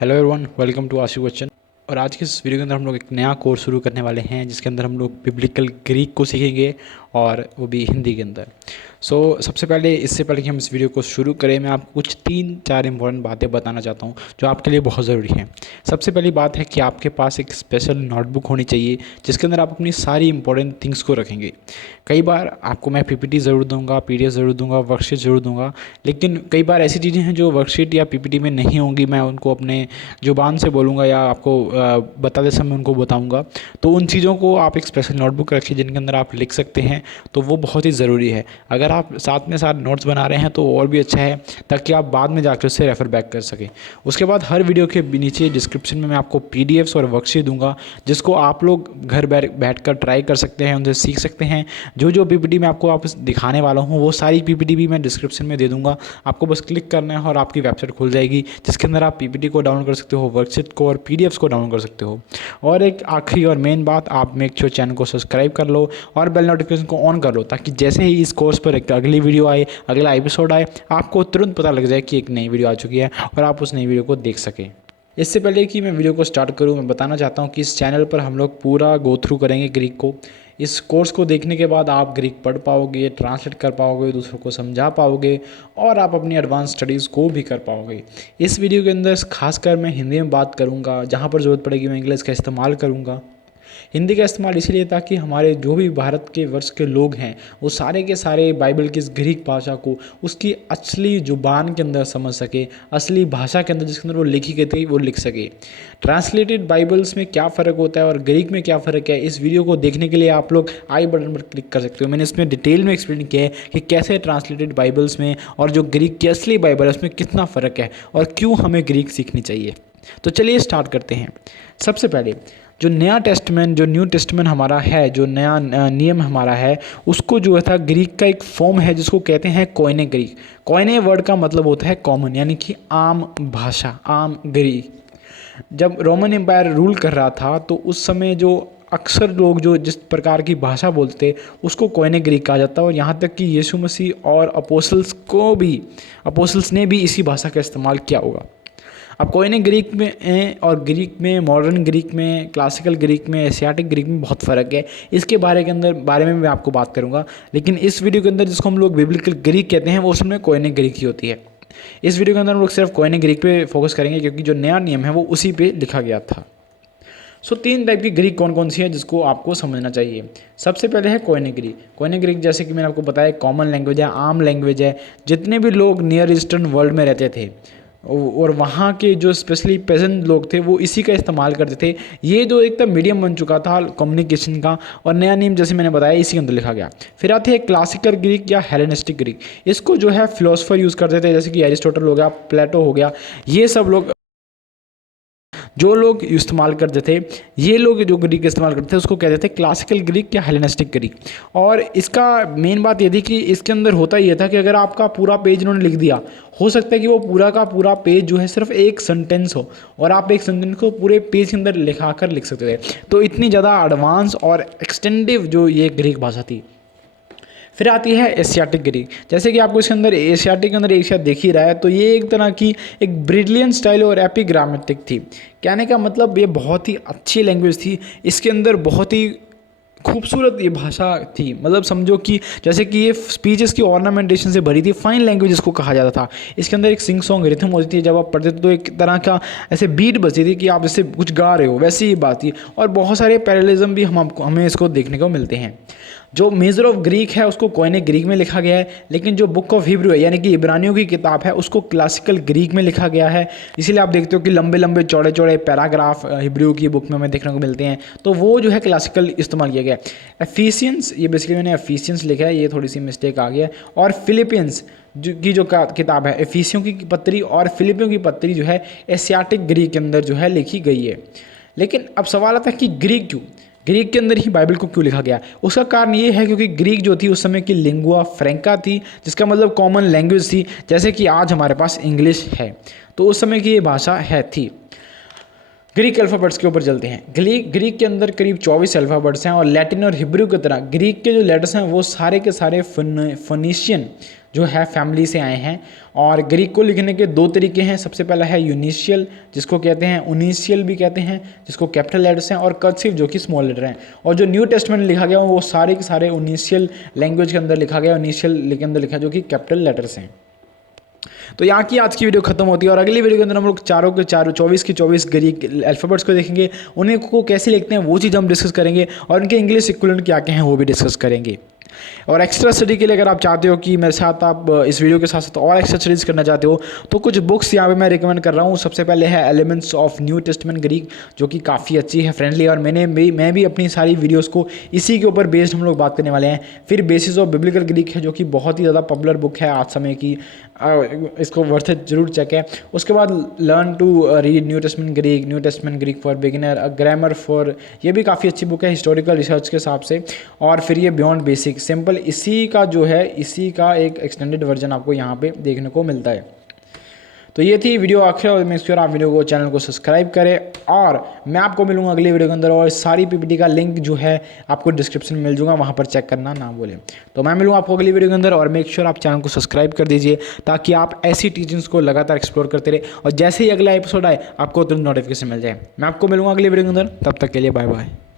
Hello everyone, welcome to आशु बच्चन। और आज के इस वीडियो के अंदर हम लोग एक नया कोर्स शुरू करने वाले हैं जिसके अंदर हम लोग बिब्लिकल ग्रीक को सीखेंगे और वो भी हिंदी के अंदर। सबसे पहले इससे पहले कि हम इस वीडियो को शुरू करें, मैं आपको कुछ 3-4 इंपॉर्टेंट बातें बताना चाहता हूँ जो आपके लिए बहुत ज़रूरी हैं। सबसे पहली बात है कि आपके पास एक स्पेशल नोटबुक होनी चाहिए जिसके अंदर आप अपनी सारी इंपॉर्टेंट थिंग्स को रखेंगे। कई बार आपको मैं पीपीटी ज़रूर दूंगा, पीडीएफ ज़रूर दूंगा, वर्कशीट ज़रूर दूंगा, लेकिन कई बार ऐसी चीज़ें हैं जो वर्कशीट या पीपीटी में नहीं होंगी। मैं उनको अपने ज़ुबान से बोलूँगा या आपको बताते समय उनको बताऊँगा। तो उन चीज़ों को आप एक स्पेशल नोटबुक रखिए जिनके अंदर आप लिख सकते हैं, तो वो बहुत ही ज़रूरी है। अगर आप साथ में साथ नोट्स बना रहे हैं तो और भी अच्छा है, ताकि आप बाद में जाकर उससे रेफ़र बैक कर सकें। उसके बाद हर वीडियो के नीचे डिस्क्रिप्शन में मैं आपको पीडीएफ्स और वर्कशीट दूंगा जिसको आप लोग घर बैठ कर ट्राई कर सकते हैं, उनसे सीख सकते हैं। जो पीपीटी मैं आपको वापस दिखाने वाला हूँ वो सारी पीपीटी भी मैं डिस्क्रिप्शन में दे दूंगा। आपको बस क्लिक करना है और आपकी वेबसाइट खुल जाएगी जिसके अंदर आप पीपीटी को डाउनलोड कर सकते हो, वर्कशीट को और पीडीएफ्स को डाउनलोड कर सकते हो। और एक आखिरी और मेन बात, आप मेक श्योर चैनल को सब्सक्राइब कर लो और बेल नोटिफिकेशन को ऑन कर लो, ताकि जैसे ही इस कोर्स पर एक अगली वीडियो आए, अगला एपिसोड आए, आपको तुरंत पता लग जाए कि एक नई वीडियो आ चुकी है और आप उस नई वीडियो को देख सकें। इससे पहले कि मैं वीडियो को स्टार्ट करूं, मैं बताना चाहता हूं कि इस चैनल पर हम लोग पूरा गो थ्रू करेंगे ग्रीक को। इस कोर्स को देखने के बाद आप ग्रीक पढ़ पाओगे, ट्रांसलेट कर पाओगे, दूसरों को समझा पाओगे और आप अपनी एडवांस स्टडीज़ को भी कर पाओगे। इस वीडियो के अंदर खासकर मैं हिंदी में बात करूँगा, जहाँ पर ज़रूरत पड़ेगी मैं इंग्लिश का इस्तेमाल करूँगा। हिंदी का इस्तेमाल इसलिए ताकि हमारे जो भी भारत के वर्ष के लोग हैं वो सारे के सारे बाइबल की इस ग्रीक भाषा को उसकी असली ज़ुबान के अंदर समझ सके, असली भाषा के अंदर जिसके अंदर वो लिखी गई थी वो लिख सके। ट्रांसलेटेड बाइबल्स में क्या फ़र्क होता है और ग्रीक में क्या फ़र्क है, इस वीडियो को देखने के लिए आप लोग आई बटन पर क्लिक कर सकते हो। मैंने इसमें डिटेल में एक्सप्लेन किया है कि कैसे ट्रांसलेटेड बाइबल्स में और जो ग्रीक की असली बाइबल है उसमें कितना फ़र्क है और क्यों हमें ग्रीक सीखनी चाहिए। तो चलिए स्टार्ट करते हैं। सबसे पहले जो नया टेस्टमेंट, जो न्यू टेस्टमेंट हमारा है, जो नया नियम हमारा है, उसको जो है था ग्रीक का एक फॉर्म है जिसको कहते हैं कोइने ग्रीक। कोइने वर्ड का मतलब होता है कॉमन, यानी कि आम भाषा, आम ग्रीक। जब रोमन एम्पायर रूल कर रहा था तो उस समय जो अक्सर लोग जो जिस प्रकार की भाषा बोलते उसको कोइने ग्रीक कहा जाता है। और यहाँ तक कि यीशु मसीह और अपोस्टल्स ने भी इसी भाषा का इस्तेमाल किया होगा। अब कोइने ग्रीक में और ग्रीक में, मॉडर्न ग्रीक में, क्लासिकल ग्रीक में, एशियाटिक ग्रीक में बहुत फ़र्क है। इसके बारे में मैं आपको बात करूंगा, लेकिन इस वीडियो के अंदर जिसको हम लोग बिब्लिकल ग्रीक कहते हैं वो उसमें कोइने ग्रीक ही होती है। इस वीडियो के अंदर हम लोग सिर्फ कोइने ग्रीक पे फोकस करेंगे क्योंकि जो नया नियम है वो उसी पे लिखा गया था। 3 टाइप की ग्रीक कौन कौन सी है जिसको आपको समझना चाहिए। सबसे पहले है कोइने ग्रीक। कोइने ग्रीक जैसे कि मैंने आपको बताया कॉमन लैंग्वेज है, आम लैंग्वेज है। जितने भी लोग नियर ईस्टर्न वर्ल्ड में रहते थे और वहाँ के जो स्पेशली पेजेंट लोग थे वो इसी का इस्तेमाल करते थे। ये जो एक मीडियम बन चुका था कम्युनिकेशन का, और नया नियम जैसे मैंने बताया इसी के अंदर लिखा गया। फिर आते हैं क्लासिकल ग्रीक या हेलेनिस्टिक ग्रीक। इसको जो है फिलोसफर यूज़ करते थे, जैसे कि एरिस्टोटल हो गया, प्लेटो हो गया, ये सब लोग जो लोग इस्तेमाल करते थे, ये लोग जो ग्रीक इस्तेमाल करते थे उसको कहते थे क्लासिकल ग्रीक या हेलेनिस्टिक ग्रीक। और इसका मेन बात ये थी कि इसके अंदर होता ये था कि अगर आपका पूरा पेज इन्होंने लिख दिया, हो सकता है कि वो पूरा का पूरा पेज जो है सिर्फ एक सेंटेंस हो और आप एक सेंटेंस को पूरे पेज के अंदर लिखा कर लिख सकते थे। तो इतनी ज़्यादा एडवांस और एक्सटेंडिव जो ये ग्रीक भाषा थी। फिर आती है एशियाटिक ग्रीक। जैसे कि आपको इसके अंदर एशियाटिक के अंदर एशिया देख ही रहा है, तो ये एक तरह की एक ब्रिलियंट स्टाइल और एपिग्रामेटिक थी। कहने का मतलब ये बहुत ही अच्छी लैंग्वेज थी। इसके अंदर बहुत ही खूबसूरत ये भाषा थी। मतलब समझो कि जैसे कि ये स्पीचेस की ऑर्नामेंटेशन से भरी थी, फाइन लैंग्वेज इसको कहा जाता था। इसके अंदर एक सिंग सॉन्ग रिथम होती थी, जब आप पढ़ते थे तो एक तरह का ऐसे बीट बजती थी कि आप जैसे कुछ गा रहे हो, वैसी ही बात थी। और बहुत सारे पैरेललिज्म भी हमें इसको देखने को मिलते हैं। जो मेजर ऑफ ग्रीक है उसको कोइने ग्रीक में लिखा गया है, लेकिन जो बुक ऑफ हिब्रू है यानी कि इब्रानियों की किताब है उसको क्लासिकल ग्रीक में लिखा गया है। इसीलिए आप देखते हो कि लंबे लंबे चौड़े चौड़े पैराग्राफ हिब्रू की बुक में हमें देखने को मिलते हैं, तो वो जो है क्लासिकल इस्तेमाल किया गया है। एफिशियंस, ये बेसिकली मैंने एफिशियंस लिखा है, ये थोड़ी सी मिस्टेक आ गया है। और फिलिपियंस जो किताब है, एफिसियों की पत्री और फिलिपियों की पत्री जो है एशियाटिक ग्रीक के अंदर जो है लिखी गई है। लेकिन अब सवाल आता है कि ग्रीक के अंदर ही बाइबल को क्यों लिखा गया। उसका कारण ये है क्योंकि ग्रीक जो थी उस समय की लिंगुआ फ्रैंका थी, जिसका मतलब कॉमन लैंग्वेज थी। जैसे कि आज हमारे पास इंग्लिश है, तो उस समय की ये भाषा थी। ग्रीक अल्फ़ाबेट्स के ऊपर चलते हैं। ग्रीक के अंदर करीब 24 अल्फ़ाबेट्स हैं और लैटिन और हिब्रू की तरह ग्रीक के जो लेटर्स हैं वो सारे के सारे फोनीशियन जो है फैमिली से आए हैं। और ग्रीक को लिखने के दो तरीके हैं। सबसे पहला है यूनिशियल, जिसको कहते हैं उनिशियल भी कहते हैं, जिसको कैपिटल लेटर्स हैं, और कर्सिव जो कि स्मॉल लेटर हैं। और जो न्यू टेस्टमेंट लिखा गया वो सारे के सारे उनिशियल लैंग्वेज के अंदर लिखा गया, उनिशियल के अंदर लिखा जो कि कैपिटल लेटर्स हैं। तो यहाँ की आज की वीडियो खत्म होती है और अगली वीडियो के अंदर हम लोग चारों के चारों 24 की 24 ग्रीक अल्फ़ाबेट्स को देखेंगे, उन्हें को कैसे लिखते हैं वो चीज़ हम डिस्कस करेंगे और उनके इंग्लिश इक्विवेलेंट क्या क्या हैं वो भी डिस्कस करेंगे। और एक्स्ट्रा स्टडी के लिए अगर आप चाहते हो कि मेरे साथ आप इस वीडियो के साथ साथ और एक्स्ट्रा स्टडीज़ करना चाहते हो तो कुछ बुक्स यहाँ पे मैं रिकमेंड कर रहा हूँ। सबसे पहले है elements of new Testament Greek, जो कि काफ़ी अच्छी है, फ्रेंडली, और मैं भी अपनी सारी वीडियोस को इसी के ऊपर बेस्ड हम लोग बात करने वाले हैं। फिर बेसिस ऑफ बिब्लिकल ग्रीक है जो कि बहुत ही ज़्यादा पॉपुलर बुक है आज समय की, इसको वर्थ जरूर चेक है। उसके बाद learn to read New Testament Greek for beginner, grammar for, ये भी काफ़ी अच्छी बुक है हिस्टोरिकल रिसर्च के हिसाब से। और फिर ये बियॉन्ड बेसिक सिंपल, इसी का जो है इसी का एक एक्सटेंडेड वर्जन आपको यहाँ पे देखने को मिलता है। तो ये थी वीडियो आखिर, और मेक श्योर आप वीडियो को चैनल को सब्सक्राइब करें और मैं आपको मिलूंगा अगली वीडियो के अंदर। और सारी पीपीटी का लिंक जो है आपको डिस्क्रिप्शन में मिल जाऊंगा, वहाँ पर चेक करना ना भूलें। तो मैं मिलूंगा आपको अगली वीडियो के अंदर, और मेक श्योर आप चैनल को सब्सक्राइब कर दीजिए ताकि आप ऐसी टीचिंग्स को लगातार एक्सप्लोर करते रहे और जैसे ही अगला एपिसोड आए आपको तुरंत नोटिफिकेशन मिल जाए। मैं आपको मिलूंगा अगली वीडियो के अंदर, तब तक के लिए बाय बाय।